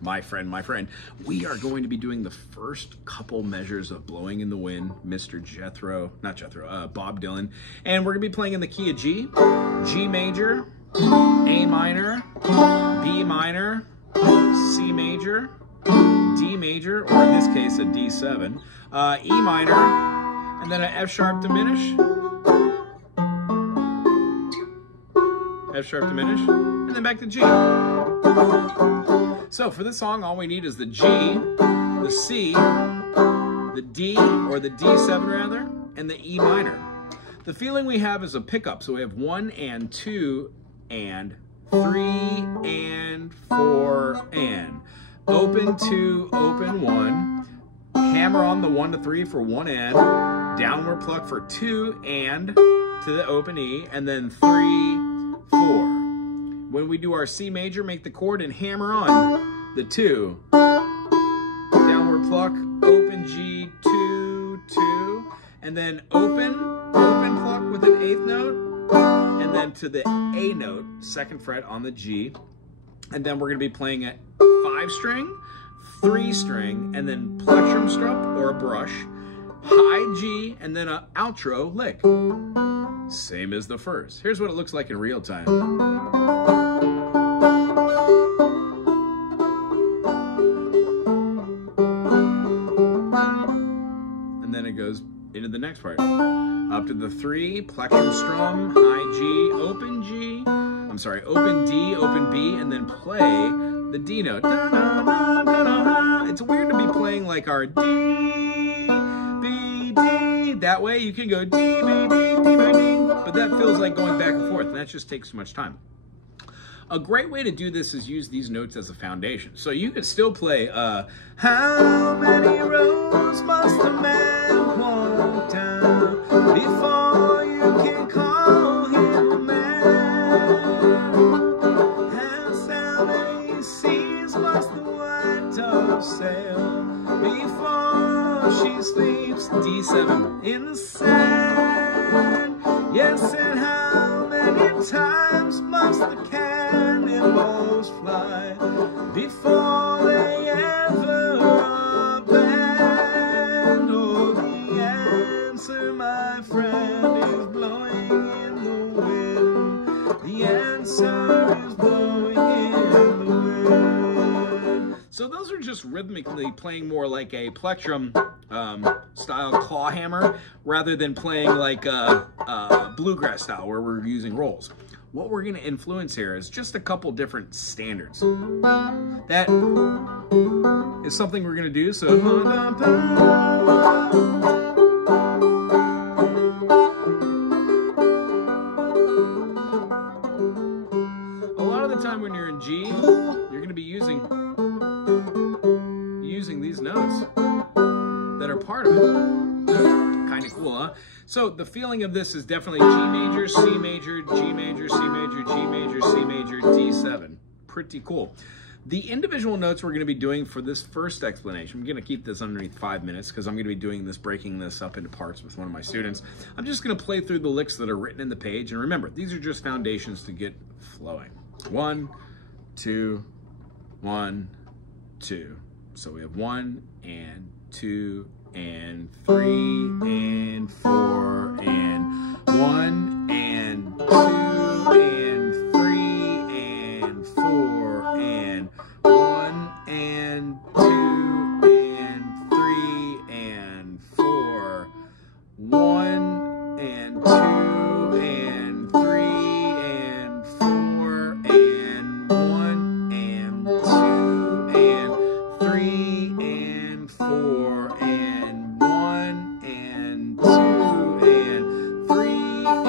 my friend, we are going to be doing the first couple measures of Blowing in the Wind, Mr. Bob Dylan. And we're gonna be playing in the key of G, G major, A minor, B minor, C major, D major, or in this case a D7, E minor, and then an F sharp diminish, F sharp diminish, and then back to G. So for this song, all we need is the G, the C, the D, or the D7 rather, and the E minor. The feeling we have is a pickup, so we have 1 and 2 and 3 and 4 and. Open 2, open 1, hammer on the 1 to 3 for 1 and, downward pluck for 2 and to the open E, and then 3, 4. When we do our C major, make the chord and hammer on the 2. Downward pluck, open G, 2, 2, and then open pluck with an 8th note, and then to the A note, 2nd fret on the G. And then we're gonna be playing a 5-string, 3-string, and then plectrum strup or a brush, high G, and then an outro lick. Same as the first. Here's what it looks like in real time. And then it goes into the next part. Up to the 3, plectrum strum, high G, open G, open D, open B, and then play the D note. It's weird to be playing like our D, B, D. That way you can go D, B, D, D, B, D. But that feels like going back and forth, and that just takes too much time. A great way to do this is use these notes as a foundation. So you could still play, how many roads must a man walk down before you can call him a man? How many seas must the white dove sail before she sleeps? D7 in the sand. Yes, and how many times must the cannonballs fly before they ever are banned? Oh, the answer, my friend, is blowing in the wind. The answer is blowing in the wind. So those are just rhythmically playing more like a plectrum style claw hammer rather than playing like a bluegrass style where we're using rolls. What we're going to influence here is just a couple different standards. That is something we're going to do. So a lot of the time when you're in G, you're going to be using these notes that are part of it. Kind of cool, huh? So the feeling of this is definitely G major, C major, G major, C major, G major, C major, D7. Pretty cool. The individual notes we're going to be doing for this first explanation, I'm going to keep this underneath 5 minutes because I'm going to be doing this, breaking this up into parts with one of my students. I'm just going to play through the licks that are written in the page. And remember, these are just foundations to get flowing. 1, 2, 1, 2. So we have 1 and 2 and 3 and 4 and 1 and 2 and 3 and 4 and 1 and 2 and 3 and 4, 1 and 2 and 3 and 4 and 1 and 2 and 3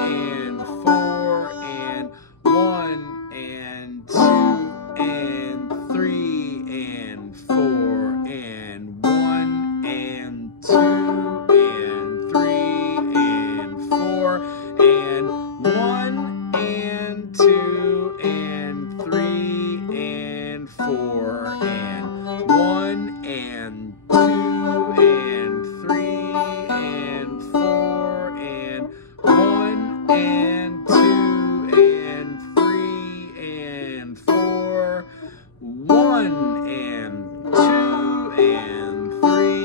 and 4 and 1 and 2 and 3 and 4 and 1 and 2 and 3 and 4 and 1 and 2 and 3 and 4 and 1 and 2 and 3 and 4 and 1 and 2 and 3 and 4 and 1 and 2 and 3 and 4, 1 1 and 2 and 3 and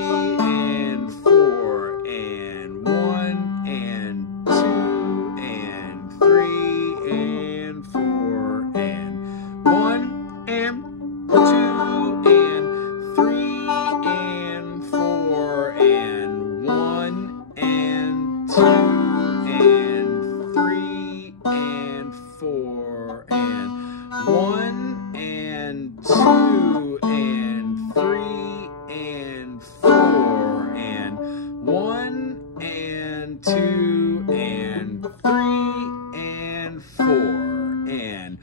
4 and 1 and 2 and 3 and 4 and 1 and 2 and 3 and 4 and 1 and 2 and 3 and 4 and 1 and 2 and 3 and 4 and 1 and 2 and 3 and 4 and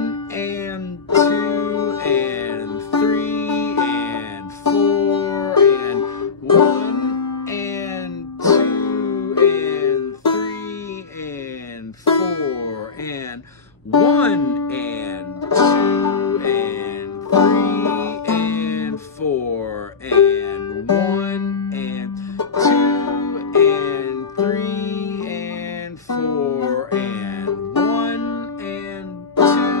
1 and 2 and 3 and 4 and 1 and 2 and 3 and 4 and 1 and 2 and 3 and 4 and 1 and 2 and 3 and 4 and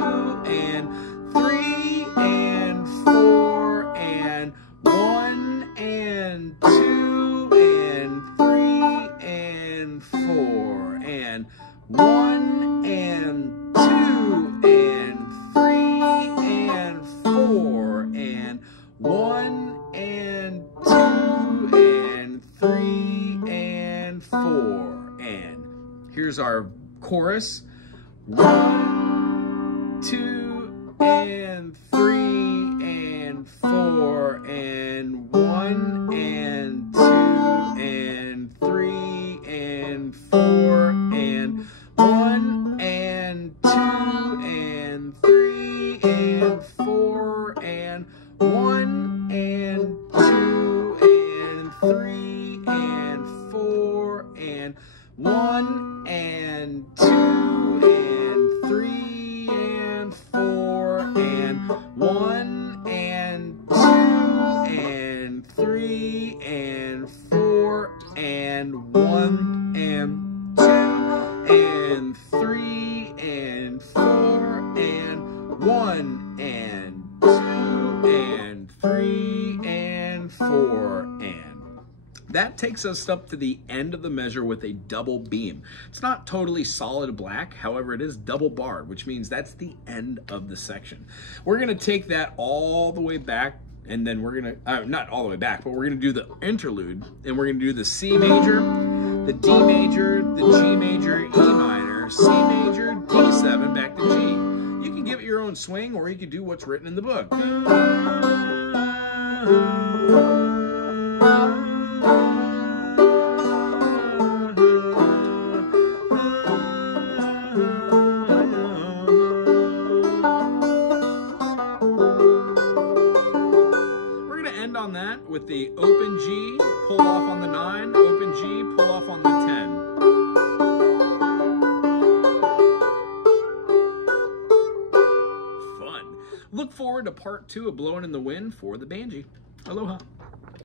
1 and 2 and 3 and 4 and 1 and 2 and 3 and 4 and 1 and 2 and 3 and 4 and 1 and 2 and 3 and 4 and here's our chorus. 1, 2 and 3 and 4 and 1 and 2 and 3 and 4 and 1 and 2 and 3 and 4 and 1 and 2 and 3 and 4 and 1 and 2 and 3 and 4 and 1 and 2 and 3 and 4 and 1 and 2 and 3 and 4 and 1 and 2 and 3 and 4 and that takes us up to the end of the measure with a double beam. It's not totally solid black, however it is double barred, which means that's the end of the section. We're gonna take that all the way back, and then we're gonna, not all the way back, but we're gonna do the interlude, and we're gonna do the C major, the D major, the G major, E minor, C major, D7, back to G. You can give it your own swing, or you can do what's written in the book. On that with the open G, pull off on the 9, open G, pull off on the 10. Fun. Look forward to part 2 of Blowin' in the Wind for the Banjo. Aloha.